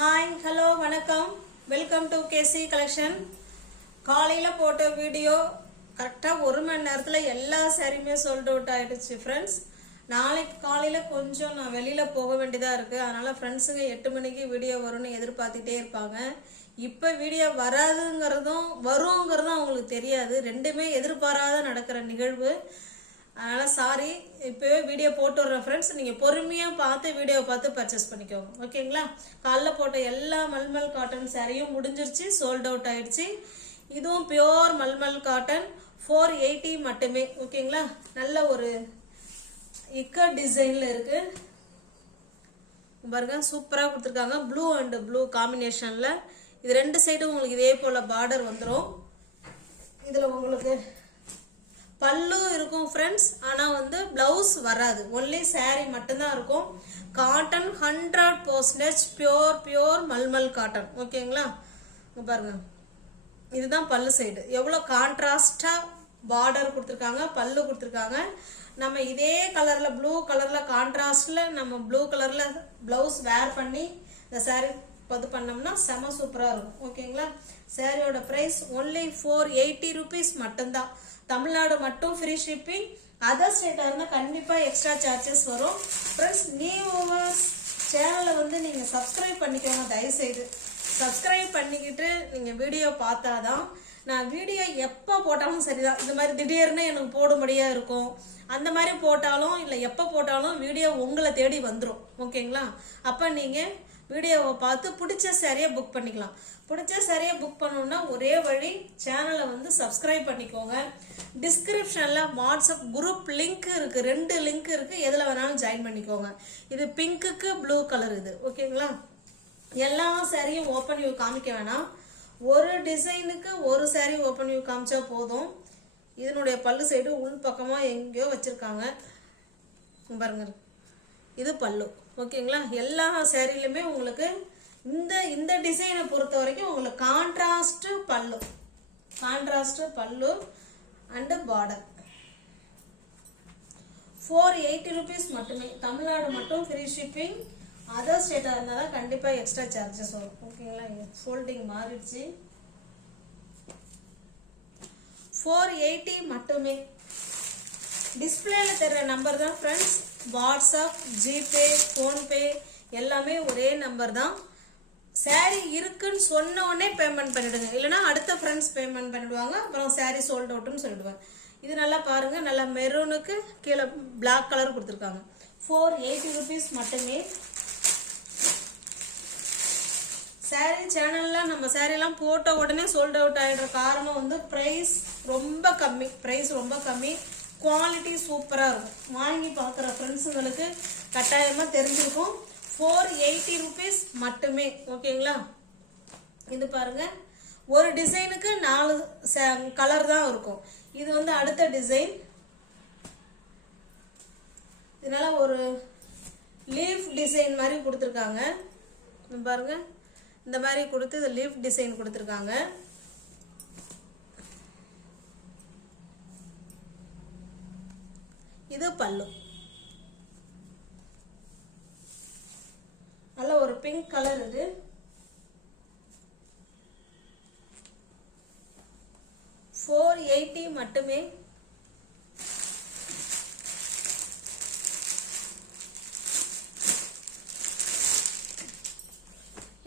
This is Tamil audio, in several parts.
ஹாய் ஹலோ வணக்கம் வெல்கம் டு கேசி கலெக்ஷன். காலையில் போட்ட வீடியோ கரெக்டாக 1 மணி நேரத்தில் எல்லா சாரியுமே சோல்ட் அவுட் ஆகிடுச்சு ஃப்ரெண்ட்ஸ். நாளைக்கு காலையில் கொஞ்சம் நான் வெளியில் போக வேண்டியதாக இருக்குது. அதனால் ஃப்ரெண்ட்ஸுங்க 8 மணிக்கு வீடியோ வரும்னு எதிர்பார்த்துட்டே இருப்பாங்க. இப்போ வீடியோ வராதுங்கிறதும் வருங்கிறதும் அவங்களுக்கு தெரியாது. ரெண்டுமே எதிர்பாராத நடக்கிற நிகழ்வு. அதனால் சாரி, இப்போவே வீடியோ போட்டு விட்றேன் ஃப்ரெண்ட்ஸ். நீங்கள் பொறுமையாக பார்த்து வீடியோவை பார்த்து பர்ச்சேஸ் பண்ணிக்கோங்க, ஓகேங்களா? காலைல போட்ட எல்லா மல்மல் காட்டன் சாரியும் முடிஞ்சிருச்சு, சோல்ட் அவுட் ஆகிடுச்சு. இதுவும் பியோர் மல்மல் காட்டன் 480 மட்டுமே, ஓகேங்களா? நல்ல ஒரு இக்கட் டிசைனில் இருக்குது பாருங்க, சூப்பராக கொடுத்துருக்காங்க. ப்ளூ அண்ட் ப்ளூ காம்பினேஷனில். இது 2 சைடும் உங்களுக்கு இதே போல் பார்டர் வந்துடும். இதில் உங்களுக்கு பல்லு இருக்கும் ஃப்ரெண்ட்ஸ், ஆனால் வந்து பிளவுஸ் வராது, ஒன்லி சாரி மட்டும்தான் இருக்கும். காட்டன் 100% பியோர் மல்மல் காட்டன், ஓகேங்களா? பாருங்க, இதுதான் பல்லு சைடு. எவ்வளோ கான்ட்ராஸ்டாக பார்டர் கொடுத்துருக்காங்க, பல்லு கொடுத்துருக்காங்க. நம்ம இதே கலரில் ப்ளூ கலரில் கான்ட்ராஸ்டில் நம்ம ப்ளூ கலரில் ப்ளவுஸ் வேர் பண்ணி இந்த சாரீ இது பண்ணோம்னா செம சூப்பராக இருக்கும், ஓகேங்களா? சாரியோட ப்ரைஸ் ஒன்லி 480 rupees மட்டும்தான். தமிழ்நாடு மட்டும் ஃப்ரீ ஷிப்பிங். அதர் ஸ்டேட்டாக இருந்தால் கண்டிப்பாக எக்ஸ்ட்ரா சார்ஜஸ் வரும். ஃப்ரெண்ட்ஸ், நியூவர்ஸ் சேனலை வந்து நீங்கள் சப்ஸ்கிரைப் பண்ணிக்கோங்க. தயவுசெய்து சப்ஸ்கிரைப் பண்ணிக்கிட்டு நீங்கள் வீடியோ பார்த்தாதான் நான் வீடியோ எப்போ போட்டாலும் சரிதான். இந்த மாதிரி திடீர்னு எனக்கு போடும்படியாக இருக்கும். அந்த மாதிரி போட்டாலும் இல்லை எப்போ போட்டாலும் வீடியோ உங்களை தேடி வந்துடும், ஓகேங்களா? அப்போ நீங்கள் வீடியோவை பார்த்து பிடிச்ச சாரியை புக் பண்ணிக்கலாம். பிடிச்ச சாரியை புக் பண்ணணும்னா ஒரே வழி, சேனலை வந்து சப்ஸ்கிரைப் பண்ணிக்கோங்க. டிஸ்கிரிப்ஷனில் வாட்ஸ்அப் குரூப் லிங்க் இருக்குது, 2 லிங்க் இருக்குது. எதில் வேணாலும் ஜாயின் பண்ணிக்கோங்க. இது பிங்க்குக்கு ப்ளூ கலர் இது, ஓகேங்களா? எல்லா சாரியும் ஓப்பன் வியூ காமிக்க வேணாம். ஒரு டிசைனுக்கு ஒரு சாரி ஓப்பன் வியூ காமிச்சா போதும். இதனுடைய பல்லு சைடு உள் பக்கமாக எங்கேயோ வச்சுருக்காங்க பாருங்க. இது பல்லு, ஓகேங்களா? எல்லா சாரிலுமே உங்களுக்கு இந்த டிசைனை பொறுத்த வரைக்கும் உங்களுக்கு கான்ட்ராஸ்ட் பல்லு அண்ட் பார்டர். 480 rupees மட்டுமே. தமிழ்நாடு மட்டும் ஃப்ரீ ஷிப்பிங். அதர் ஸ்டேட்டாக இருந்தால் தான் கண்டிப்பாக எக்ஸ்ட்ரா சார்ஜஸ் வரும், ஓகேங்களா? ஃபோல்டிங் மாறிடுச்சு. 480 மட்டுமே. டிஸ்பிளேல தர்ற நம்பர் தான் ஃப்ரெண்ட்ஸ். வாட்ஸ்அப், ஜிபே, ஃபோன்பே எல்லாமே ஒரே நம்பர் தான். சாரி இருக்குன்னு சொன்ன உடனே பேமெண்ட் பண்ணிவிடுங்க, இல்லைனா அடுத்த ஃப்ரெண்ட்ஸ் பேமெண்ட் பண்ணிவிடுவாங்க. அப்புறம் சாரி சோல்ட் அவுட்னு சொல்லிடுவாங்க. இது நல்லா பாருங்கள், நல்லா மெரூனுக்கு கீழே பிளாக் கலர் கொடுத்துருக்காங்க. 480 rupees மட்டுமே. சாரி சேனலில் நம்ம சாரியெல்லாம் போட்ட உடனே சோல்ட் அவுட் ஆகிடுற காரணம் வந்து ப்ரைஸ் ரொம்ப கம்மி. குவாலிட்டி சூப்பராக இருக்கும். வாங்கி பார்க்குற ஃப்ரெண்ட்ஸுங்களுக்கு கட்டாயமாக தெரிஞ்சிருக்கும். 480 rupees மட்டுமே, ஓகேங்களா? இது பாருங்க, ஒரு டிசைனுக்கு 4 கலர் தான் இருக்கும். இது வந்து அடுத்த டிசைன். இதனால ஒரு லீஃப் டிசைன் மாதிரி கொடுத்துருக்காங்க பாருங்க. இந்த மாதிரி கொடுத்து இது லீஃப் டிசைன் கொடுத்துருக்காங்க. இது பல்லு. நல்ல ஒரு பிங்க் கலர். இது 480 மட்டுமே.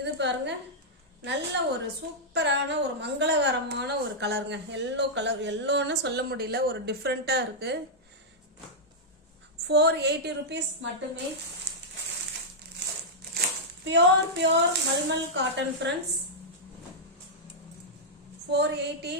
இது பாருங்க, நல்ல ஒரு சூப்பரான ஒரு மங்களகரமான ஒரு கலருங்க. Yellow colour. எல்லோன்னு சொல்ல முடியல, ஒரு டிஃப்ரெண்ட்டாக இருக்கு. 480 rupees மட்டுமே. பியோர் மல்மல் காட்டன் ஃப்ரெண்ட்ஸ். 480.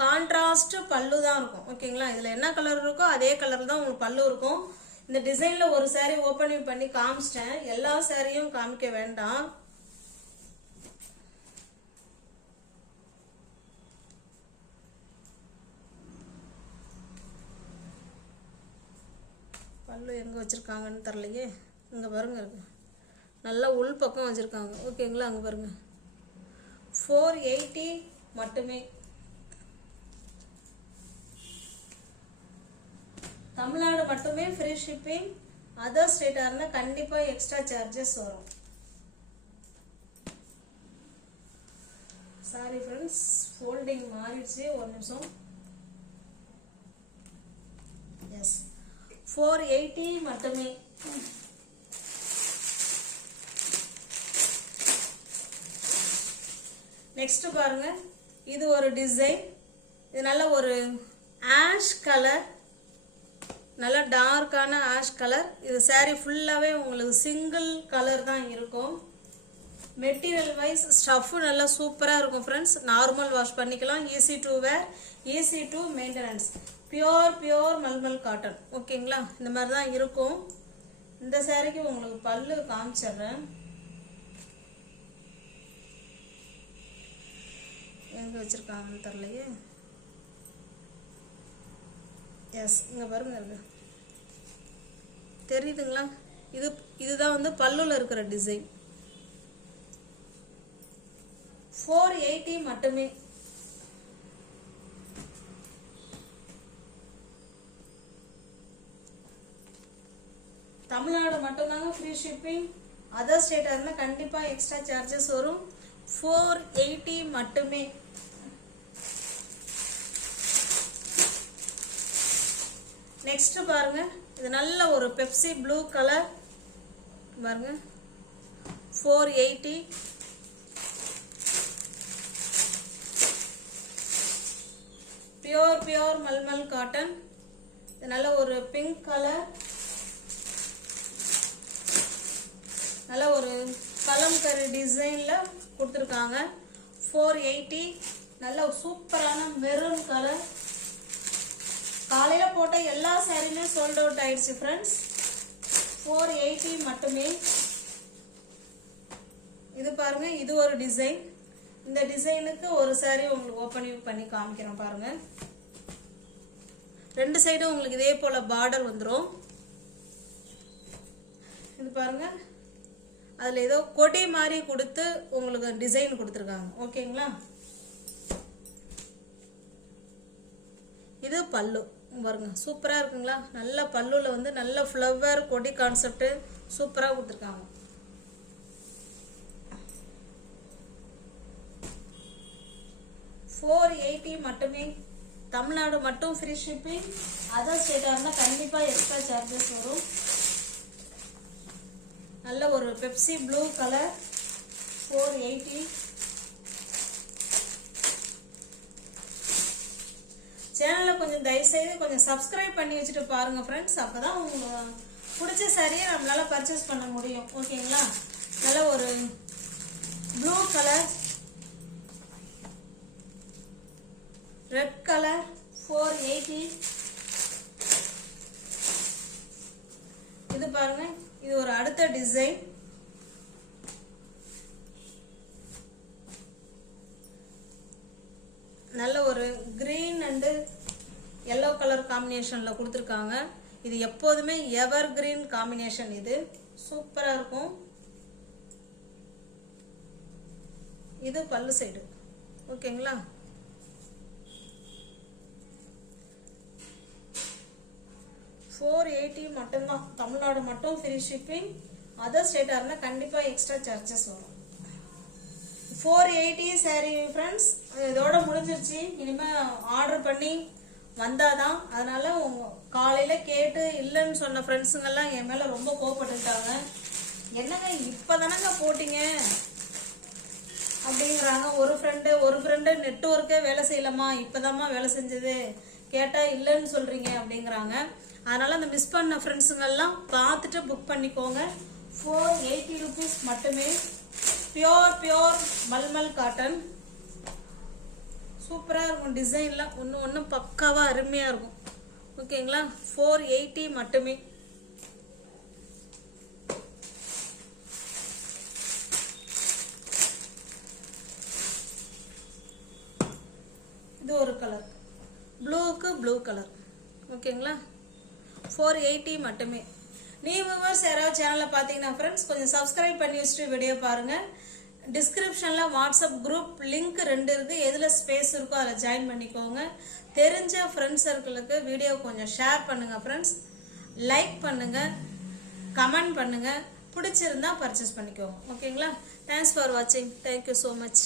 கான்ட்ராஸ்ட் பல்லு தான் இருக்கும், ஓகேங்களா? இதில் என்ன கலர் இருக்கோ அதே கலர் தான் உங்களுக்கு பல்லு இருக்கும். இந்த டிசைனில் ஒரு சாரி ஓப்பனிங் பண்ணி காமிச்சிட்டேன். எல்லா சாரியும் காமிக்க வேண்டாம். பல்லு எங்கே வச்சுருக்காங்கன்னு தெரிலையே. இங்கே பாருங்க, இருக்கு நல்லா உள் பக்கம் வச்சுருக்காங்க, ஓகேங்களா? அங்கே பாருங்க. 480 மட்டுமே. தமிழ்நாடு மட்டுமே ஃப்ரீ ஷிப்பிங். அதர் ஸ்டேட்டாக இருந்தால் கண்டிப்பாக எக்ஸ்ட்ரா சார்ஜஸ் வரும். சாரி ஃப்ரெண்ட்ஸ், ஃபோல்டிங் மாறிடுச்சு, ஒரு நிமிஷம். எஸ், 480 மட்டுமே. நெக்ஸ்ட் பாருங்க, இது ஒரு டிசைன். இது நல்ல ஒரு ஆஷ் கலர், நல்ல டார்க்கான ஆஷ் கலர். இது saree ஃபுல்லாகவே உங்களுக்கு சிங்கிள் கலர் தான் இருக்கும். மெட்டீரியல் வைஸ் ஸ்டஃப் நல்லா சூப்பராக இருக்கும் ஃப்ரெண்ட்ஸ். நார்மல் வாஷ் பண்ணிக்கலாம், easy to wear, easy to maintenance. Pure மல்மல் காட்டன். ஓகேங்களா, இந்த மாதிரி தான் இருக்கும். இந்த சாரிக்கு உங்களுக்கு பல்லு காமிச்சிடுறேன். எங்கே வச்சுருக்காங்கன்னு தெரிலையே. எஸ், இங்கே பாருங்க இருக்கு, தெரியுதுங்களா? இதுதான் வந்து பல்லுல இருக்கிற டிசைன். 480 மட்டுமே. தமிழ்நாடு மட்டும்தாங்க ஃப்ரீ ஷிப்பிங். அதர் ஸ்டேட்டாக இருந்தால் கண்டிப்பாக எக்ஸ்ட்ரா சார்ஜஸ் வரும். 480 மட்டுமே. நெக்ஸ்ட் பாருங்க, இது நல்ல ஒரு பெப்சி ப்ளூ கலர் பாருங்க. 480. பியோர் மல்மல் காட்டன். இது நல்ல ஒரு பிங்க் கலர், நல்ல ஒரு கலம்கரி டிசைன்ல கொடுத்துருக்காங்க. 480. நல்ல சூப்பரான மெரூன் கலர். காலையில போட்ட எல்லா சாரியுமே சோல்ட் அவுட் ஆயிடுச்சு ஃப்ரெண்ட்ஸ். 480 மட்டுமே. இது பாருங்க, இது ஒரு டிசைன். இந்த டிசைனுக்கு ஒரு சாரி உங்களுக்கு ஓபன் பண்ணி காமிக்கிறேன் பாருங்க. ரெண்டு சைடும் உங்களுக்கு இதே போல பார்டர் வந்துடும். இது பாருங்க, அதுல ஏதோ கொடி மாதிரி கொடுத்து உங்களுக்கு டிசைன் கொடுத்துருக்காங்க. ஓகேங்களா, இது பல்லு பாருங்க, சூப்பரா இருக்குங்களா? நல்ல பல்லுல வந்து நல்ல ஃப்ளவர் கொடி கான்செப்ட் சூப்பரா கொடுத்துருக்காங்க. $480 மட்டுமே. தமிழ்நாடு மட்டும் ஃப்ரீ ஷிப்பிங். அதர் ஸ்டேட்டாக இருந்தால் கண்டிப்பாக எக்ஸ்ட்ரா சார்ஜஸ் வரும். நல்ல ஒரு பெப்சி ப்ளூ கலர். 480. சேனலை கொஞ்சம் தயவுசெய்து கொஞ்சம் சப்ஸ்கிரைப் பண்ணி வச்சுட்டு பாருங்க ஃப்ரெண்ட்ஸ். அப்போதான் உங்களுக்கு பிடிச்ச சாரியை நம்மளால பர்ச்சேஸ் பண்ண முடியும். ஓகேங்களா, நல்ல ஒரு ப்ளூ கலர், ரெட் கலர். 480. இது பாருங்க, இது ஒரு அடுத்த டிசைன். நல்ல ஒரு கிரீன் அண்ட் yellow கலர் காம்பினேஷன்ல கொடுத்துருக்காங்க. இது எப்போதுமே எவர் கிரீன் காம்பினேஷன். இது சூப்பரா இருக்கும். இது பல்லு சைடு. ஓகேங்களா, $480 மட்டும்தான். தமிழ்நாடு மட்டும் ஃப்ரீ ஷிப்பிங். அதர் ஸ்டேட்டாக இருந்தால் கண்டிப்பாக எக்ஸ்ட்ரா சார்ஜஸ் வரும். 480 சாரி ஃப்ரெண்ட்ஸ், இதோட முடிஞ்சிருச்சு. இனிமேல் ஆர்டர் பண்ணி வந்தாதான். அதனால காலையில் கேட்டு இல்லைன்னு சொன்ன ஃப்ரெண்ட்ஸுங்கெல்லாம் என் மேலே ரொம்ப கோவப்பட்டுட்டாங்க. என்னங்க இப்போதானங்க போட்டிங்க அப்படிங்கிறாங்க. ஒரு ஃப்ரெண்டு நெட்வொர்க்கே வேலை செய்யலாமா, இப்போதாம்மா வேலை செஞ்சது, கேட்டால் இல்லைன்னு சொல்கிறீங்க அப்படிங்கிறாங்க. அதனால அந்த மிஸ் பண்ண ஃப்ரெண்ட்ஸுங்கெல்லாம் பார்த்துட்டு புக் பண்ணிக்கோங்க. 480 rupees மட்டுமே. பியோர் மல்மல் காட்டன். சூப்பராக இருக்கும். டிசைன்லாம் ஒன்று பக்காவாக அருமையாக இருக்கும். ஓகேங்களா, 480 மட்டுமே. இது ஒரு கலர், ப்ளூக்கு ப்ளூ கலர். ஓகேங்களா, 480 மட்டுமே. நீ வியூவர்ஸ் யாராவது சேனலை பார்த்தீங்கன்னா ஃப்ரெண்ட்ஸ் கொஞ்சம் சப்ஸ்கிரைப் பண்ணி வச்சுட்டு வீடியோ பாருங்கள். டிஸ்கிரிப்ஷனில் வாட்ஸ்அப் குரூப் லிங்க் 2 இருக்குது. எதில் ஸ்பேஸ் இருக்கோ அதில் ஜாயின் பண்ணிக்கோங்க. தெரிஞ்ச ஃப்ரெண்ட்ஸ் சர்க்கிளுக்கு வீடியோ கொஞ்சம் ஷேர் பண்ணுங்கள் ஃப்ரெண்ட்ஸ். லைக் பண்ணுங்கள், கமெண்ட் பண்ணுங்கள், பிடிச்சிருந்தா பர்ச்சேஸ் பண்ணிக்கோங்க. ஓகேங்களா? தேங்க்ஸ் ஃபார் வாட்சிங். Thank you so much.